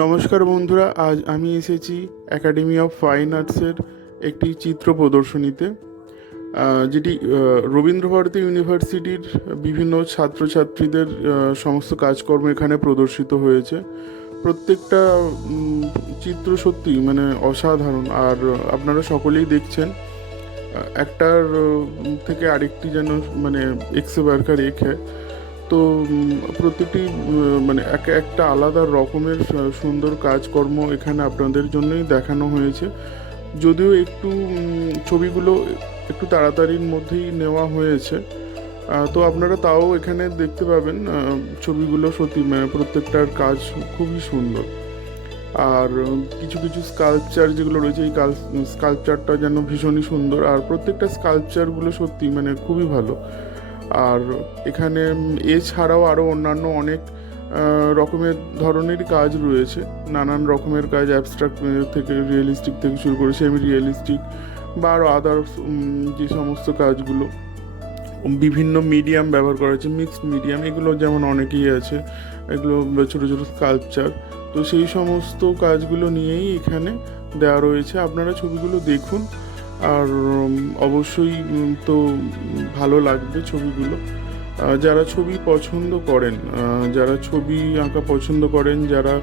নমস্কার বন্ধুরা, আজ আমি এসেছি একাডেমি অফ ফাইন আর্টসের একটি চিত্র প্রদর্শনীতে যেটি রবীন্দ্রভারতী ইউনিভার্সিটির বিভিন্ন ছাত্রছাত্রীদের সমস্ত কাজকর্ম এখানে প্রদর্শিত হয়েছে। প্রত্যেকটা চিত্র সত্যি মানে অসাধারণ। আর আপনারা সকলেই দেখছেন একটার থেকে আরেকটি যেন মানে এক্সে বারকার হ্যায় তো প্রতিটি মানে এক, একটা আলাদা রকমের সুন্দর কাজকর্ম এখানে আপনাদের জন্যই দেখানো হয়েছে। যদিও একটু ছবিগুলো একটু তাড়াতাড়ির মধ্যেই নেওয়া হয়েছে। তো আপনারা তাও এখানে দেখতে পাবেন ছবিগুলো সত্যি মানে প্রত্যেকটার কাজ খুবই সুন্দর। আর কিছু কিছু স্কাল্পচার যেগুলো রয়েছে, এই স্কাল্পচারটা যেন ভীষণই সুন্দর। আর প্রত্যেকটা স্কাল্পচারগুলো সত্যি মানে খুবই ভালো। আর এখানে এছাড়াও আরও অন্যান্য অনেক রকমের ধরনের কাজ রয়েছে। নানান রকমের কাজ অ্যাবস্ট্রাক্ট থেকে রিয়েলিস্টিক থেকে শুরু করে সেমি রিয়েলিস্টিক বা আরও আদার্স যে সমস্ত কাজগুলো। বিভিন্ন মিডিয়াম ব্যবহার করা হয়েছে মিক্সড মিডিয়াম এগুলো যেমন অনেকেই আছে, এগুলো ছোটো ছোটো স্কাল্পচার তো সেই সমস্ত কাজগুলো নিয়েই এখানে দেওয়া রয়েছে। আপনারা ছবিগুলো দেখুন আর অবশ্যই তো ভালো লাগবে ছবিগুলো। যারা ছবি পছন্দ করেন যারা ছবি আঁকা পছন্দ করেন, যারা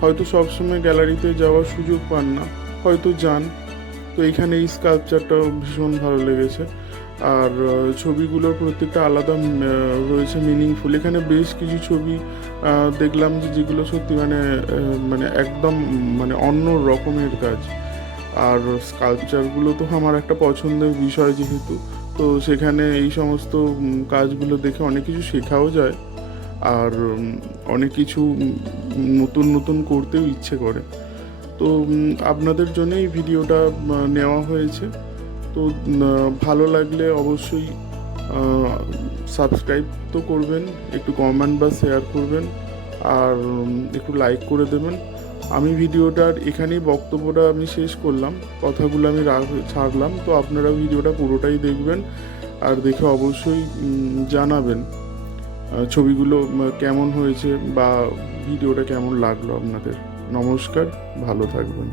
হয়তো সবসময় গ্যালারিতে যাওয়ার সুযোগ পান না, হয়তো যান। তো এখানে এই স্কাল্পচারটাও ভীষণ ভালো লেগেছে। আর ছবিগুলোর প্রত্যেকটা আলাদা রয়েছে মিনিংফুল এখানে বেশ কিছু ছবি দেখলাম যে যেগুলো সত্যি মানে মানে একদম মানে অন্য রকমের কাজ। আর স্কাল্পচারগুলো তো আমার একটা পছন্দের বিষয় যেহেতু, তো সেখানে এই সমস্ত কাজগুলো দেখে অনেক কিছু শেখাও যায়। আর অনেক কিছু নতুন নতুন করতেও ইচ্ছে করে। তো আপনাদের জন্য এই ভিডিওটা নেওয়া হয়েছে। তো ভালো লাগলে অবশ্যই সাবস্ক্রাইব তো করবেন, একটু কমেন্ট বা শেয়ার করবেন। আর একটু লাইক করে দেবেন। আমি ভিডিওটার এখানেই বক্তব্যটা আমি শেষ করলাম। কথাগুলো আমি ছাড়লাম। তো আপনারা ভিডিওটা পুরোটাই দেখবেন আর দেখে অবশ্যই জানাবেন ছবিগুলো কেমন হয়েছে বা ভিডিওটা কেমন লাগল আপনাদের। নমস্কার, ভালো থাকবেন।